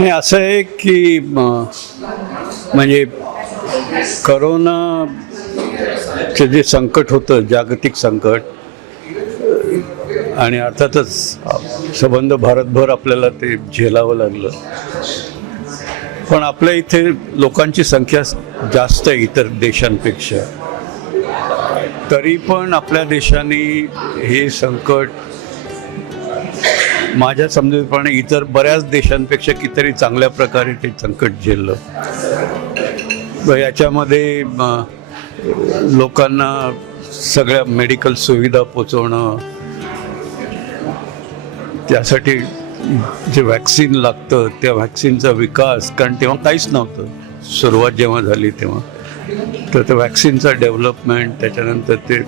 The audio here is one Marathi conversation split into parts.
नाही, असं आहे की म्हणजे करोनाचं जे संकट होतं, जागतिक संकट, आणि अर्थातच संबंध भारतभर आपल्याला ते झेलावं लागलं. पण आपल्या इथे लोकांची संख्या जास्त आहे इतर देशांपेक्षा. तरी पण आपल्या देशाने हे संकट माझ्या समजुतीप्रमाणे इतर बऱ्याच देशांपेक्षा कितीतरी चांगल्या प्रकारे ते संकट झेललं. याच्यामध्ये लोकांना सगळ्या मेडिकल सुविधा पोचवणं, त्यासाठी जे वॅक्सिन लागतं त्या वॅक्सिनचा विकास, कारण तेव्हा काहीच नव्हतं सुरुवात जेव्हा झाली तेव्हा, तर त्या वॅक्सिनचा डेव्हलपमेंट, त्याच्यानंतर ते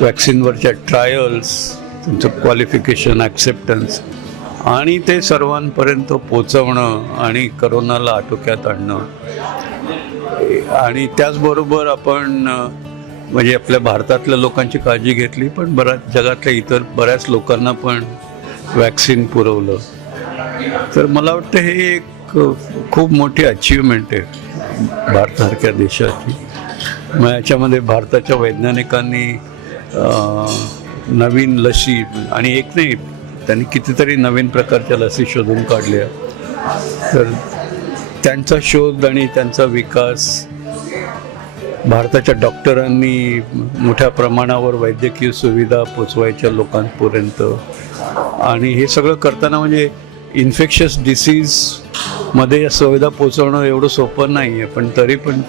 वॅक्सिनवरच्या ट्रायल्स, त्यांचं क्वालिफिकेशन, ॲक्सेप्टन्स, आणि ते सर्वांपर्यंत पोचवणं आणि करोनाला आटोक्यात आणणं. आणि त्याचबरोबर आपण म्हणजे आपल्या भारतातल्या लोकांची काळजी घेतली, पण बऱ्याच जगातल्या इतर बऱ्याच लोकांना पण वॅक्सिन पुरवलं. तर मला वाटतं हे एक खूप मोठी अचीवमेंट आहे भारतासारख्या देशाची. मग याच्यामध्ये भारताच्या वैज्ञानिकांनी नवीन लसी, आणि एक नाही, त्यांनी कितीतरी नवीन प्रकारच्या लसी शोधून काढल्या. तर त्यांचा शोध आणि त्यांचा विकास, भारताच्या डॉक्टरांनी मोठ्या प्रमाणावर वैद्यकीय सुविधा पोचवायच्या लोकांपर्यंत, आणि हे सगळं करताना म्हणजे इन्फेक्शस डिसीजमध्ये या सुविधा पोचवणं एवढं सोपं नाही आहे. पण तरी पण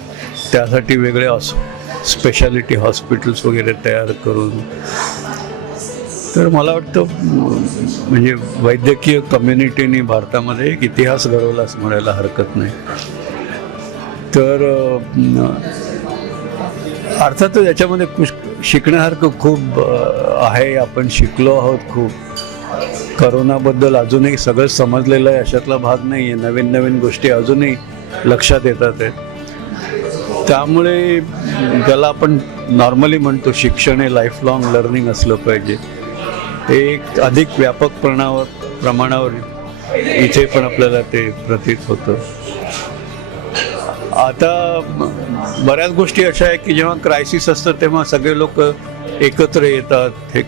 त्यासाठी वेगळे स्पेशालिटी हॉस्पिटल्स वगैरे तयार करून, तर मला वाटतं म्हणजे वैद्यकीय कम्युनिटीने भारतामध्ये एक इतिहास घडवला असं म्हणायला हरकत नाही. तर अर्थातच याच्यामध्ये शिकण्यासारखं खूप आहे. आपण शिकलो आहोत खूप. करोनाबद्दल अजूनही सगळं समजलेलं आहे अशातला भाग नाही आहे. नवीन नवीन गोष्टी अजूनही लक्षात येतात आहेत. त्यामुळे ज्याला आपण नॉर्मली म्हणतो शिक्षण हे लाईफ लाँग लर्निंग असलं पाहिजे, ते एक अधिक व्यापक प्रमाणावर इथे पण आपल्याला ते प्रतीत होतं. आता बऱ्याच गोष्टी अशा आहे की जेव्हा क्रायसिस असतं तेव्हा सगळे लोक एकत्र येतात हे,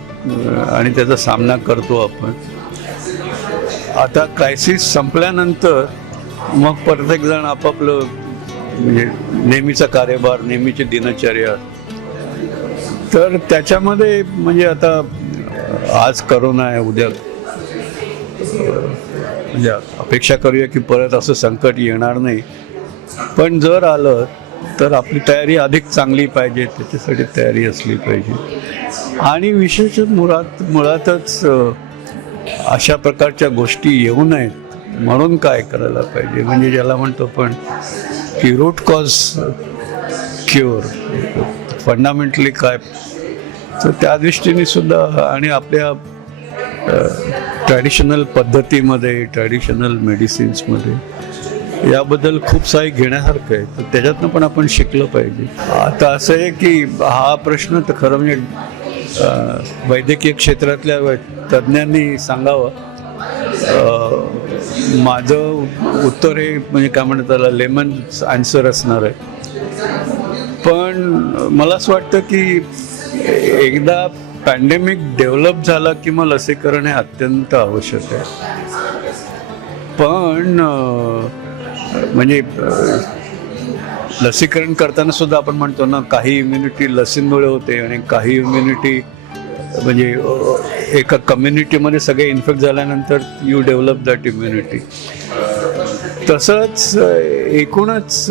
आणि त्याचा सामना करतो आपण. आता क्रायसिस संपल्यानंतर मग प्रत्येक जण आपापलं म्हणजे नेहमीचा कार्यभार, नेहमीची दिनचर्या. तर त्याच्यामध्ये म्हणजे आता आज करोना आहे, उद्या म्हणजे अपेक्षा करूया की परत असं संकट येणार नाही. पण जर आलं तर आपली तयारी अधिक चांगली पाहिजे, त्याच्यासाठी तयारी असली पाहिजे. आणि विशेष मुळातच अशा प्रकारच्या गोष्टी येऊ नयेत म्हणून काय करायला पाहिजे, म्हणजे ज्याला म्हणतो पण की रूट कॉज क्युअर, फंडामेंटली काय. तर त्या दृष्टीने सुद्धा आणि आपल्या ट्रॅडिशनल पद्धतीमध्ये, ट्रॅडिशनल मेडिसिन्समध्ये याबद्दल खूप सारे घेण्यासारखं आहे. तर त्याच्यातनं पण आपण शिकलं पाहिजे. आता असं आहे की हा प्रश्न तर खरं म्हणजे वैद्यकीय क्षेत्रातल्या तज्ज्ञांनी सांगावं. माझं उत्तर हे म्हणजे काय म्हणतात त्याला लेमन आन्सर असणार आहे. पण मला असं वाटतं की एकदा पॅन्डेमिक डेव्हलप झाला की मग लसीकरण हे अत्यंत आवश्यक आहे. पण म्हणजे लसीकरण करताना सुद्धा आपण म्हणतो ना, काही इम्युनिटी लसींमुळे होते आणि काही इम्युनिटी म्हणजे एका कम्युनिटीमध्ये सगळे इन्फेक्ट झाल्यानंतर यू डेव्हलप दॅट इम्युनिटी. तसंच एकूणच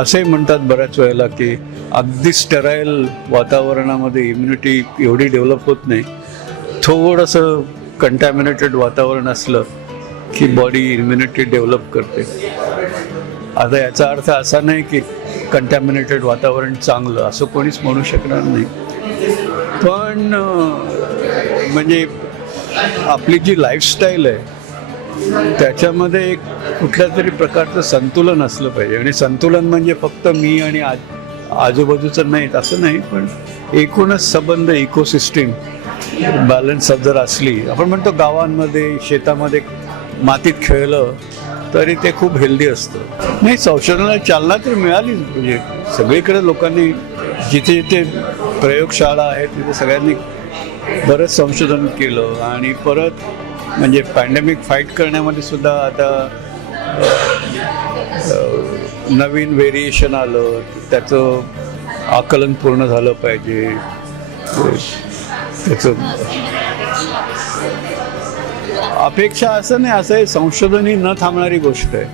असे म्हणतात बऱ्याच वेळेला की अगदी स्टेराईल वातावरणामध्ये इम्युनिटी एवढी डेव्हलप होत नाही. थोडंसं कंटॅमिनेटेड वातावरण असलं की बॉडी इम्युनिटी डेव्हलप करते. आता याचा अर्थ असा नाही की कंटॅमिनेटेड वातावरण चांगलं, असं कोणीच म्हणू शकणार नाही. पण म्हणजे आपली जी लाईफस्टाईल आहे त्याच्यामध्ये कुठल्या तरी प्रकारचं संतुलन असलं पाहिजे. आणि संतुलन म्हणजे फक्त मी आणि आजूबाजूचं नाही असं नाही, पण एकूणच संबंध, इकोसिस्टीम बॅलन्स जर असली. आपण म्हणतो गावांमध्ये, शेतामध्ये मातीत खेळलं तरी ते खूप हेल्दी असतं. नाही, संशोधनाला चालना तर मिळालीच. म्हणजे सगळीकडे लोकांनी जिथे जिथे प्रयोगशाळा आहेत तिथे सगळ्यांनी बरंच संशोधन केलं आणि परत म्हणजे पॅन्डेमिक फाईट करण्यामध्ये सुद्धा आता नवीन व्हेरिएशन आलं, त्याचं आकलन पूर्ण झालं पाहिजे. त्याचं अपेक्षा असं नाही, असं आहे संशोधन ही न थांबणारी गोष्ट आहे.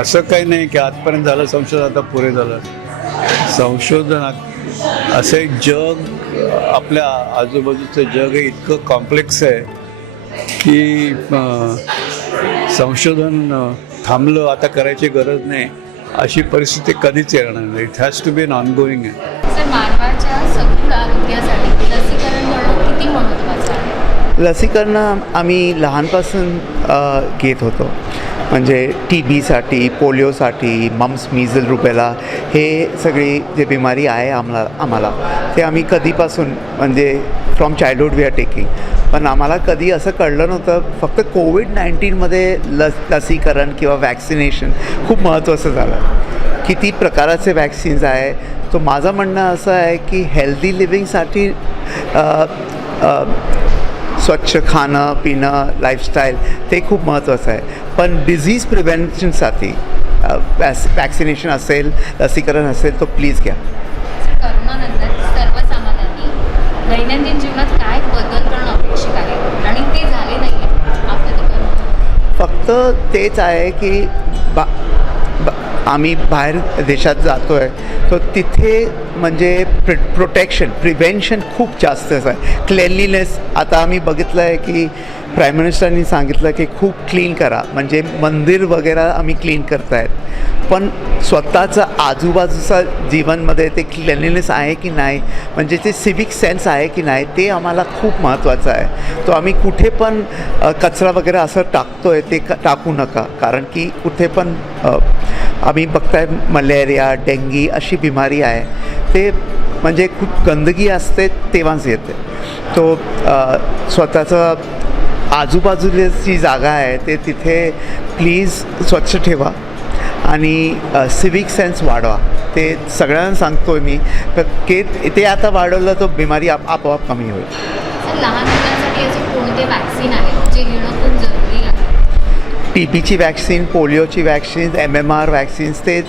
असं काही नाही की आजपर्यंत झालं संशोधन आता पुरे झालं. संशोधन असं एक जग, आपल्या आजूबाजूचं जग हे इतकं कॉम्प्लेक्स आहे की संशोधन थांबलं आता करायची गरज नाही अशी परिस्थिती कधीच येणार नाही. It has to be an ongoing आहे. सर, मानवाच्या सदृढ आरोग्यासाठी लसीकरण करणं किती महत्त्वाचं आहे? लसीकरण आम्ही लहानपासून घेत होतो. म्हणजे TBसाठी, पोलिओसाठी, मम्स, मीझल, रुबेला हे सगळी जे बिमारी आहे आम्हाला ते आम्ही कधीपासून म्हणजे from childhood we are taking. पण आम्हाला कधी असं कळलं नव्हतं. फक्त कोविड-19मध्ये लसीकरण किंवा वॅक्सिनेशन खूप महत्त्वाचं झालं. किती प्रकाराचे वॅक्सिन्स आहे. तो माझं म्हणणं असं आहे की हेल्दी लिव्हिंगसाठी स्वच्छ खाणं पिणं लाईफस्टाईल ते खूप महत्त्वाचं आहे. पण डिझीज प्रिव्हेन्शनसाठी वॅक्सिनेशन असेल, लसीकरण असेल तो प्लीज घ्या. करोनानंतर सर्वसामान्यांनी दैनंदिन जीवनात काय बदल करणं अपेक्षित आहे आणि ते झाले नाही फक्त तेच आहे की आम्ही बाहेर देशात जातो आहे तर तिथे म्हणजे प्रिव्हेन्शन खूप जास्त आहे. क्लेनलीनेस आता आम्ही बघितलं आहे की प्राईम मिनिस्टरनी सांगितलं की खूप क्लीन करा. म्हणजे मंदिर वगैरे आम्ही क्लीन करत आहेत. पण स्वतःचं आजूबाजूचा जीवनमध्ये ते क्लेनलीनेस आहे की नाही, म्हणजे ते सिविक सेन्स आहे की नाही, ते आम्हाला खूप महत्त्वाचं आहे. तो आम्ही कुठे पण कचरा वगैरे असं टाकतो आहे ते टाकू नका. कारण की कुठे पण आम्ही बघताय मलेरिया डेंगी अशी बिमारी आहे. ते म्हणजे खूप गंदगी असते तेव्हाच येते. तो स्वतःचं आजूबाजूची जागा आहे ते तिथे प्लीज स्वच्छ ठेवा आणि सिविक सेन्स वाढवा. ते सगळ्यांना सांगतो आहे मी. तर ते आता वाढवलं तर बिमारी आपोआप कमी होईल. लहान मुलांसाठी असे कोणते वॅक्सिन आहेत जे घेणं खूप जरुरी आहे? TBची वॅक्सिन, पोलिओची वॅक्सिन्स, MMR वॅक्सिन्स ते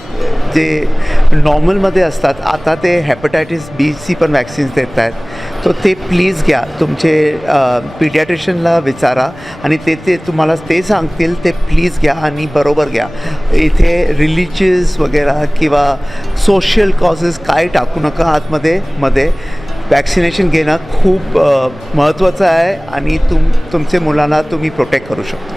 जे नॉर्मलमध्ये असतात. आता ते हेपटायटिस Bची पण वॅक्सिन्स देत आहेत. तर ते प्लीज घ्या. तुमचे पिडियाट्रिशियनला विचारा आणि ते तुम्हाला ते सांगतील ते प्लीज घ्या आणि बरोबर घ्या. इथे रिलिजियस वगैरे किंवा सोशल कॉजेस काय टाकू नका आतमध्ये. वॅक्सिनेशन घेणं खूप महत्त्वाचं आहे आणि तुमचे मुलांना तुम्ही प्रोटेक्ट करू शकता.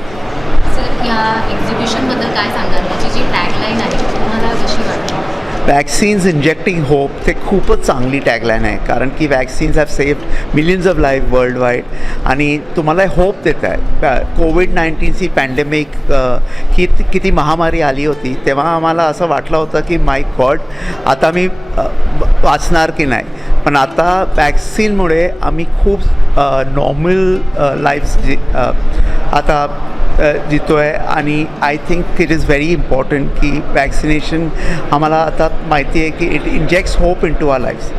सर, या एक्झिबिशनबद्दल काय सांगाल? याची जी टॅगलाईन आहे तुम्हाला कशी वाटते? वॅक्सिन्स इंजेक्टिंग होप ते खूपच चांगली टॅगलाईन आहे. कारण की vaccines have saved millions of life world wide आणि तुम्हाला होप देत आहे. कोविड-19ची पॅन्डेमिक किती महामारी आली होती तेव्हा आम्हाला असं वाटलं होतं की माय गॉड आता मी वाचणार की नाही. पण आता वॅक्सिनमुळे आम्ही खूप नॉर्मल लाईफ आता जितो आहे. आणि I think it is very important की वॅक्सिनेशन आम्हाला आता माहिती आहे की it injects hope into our lives.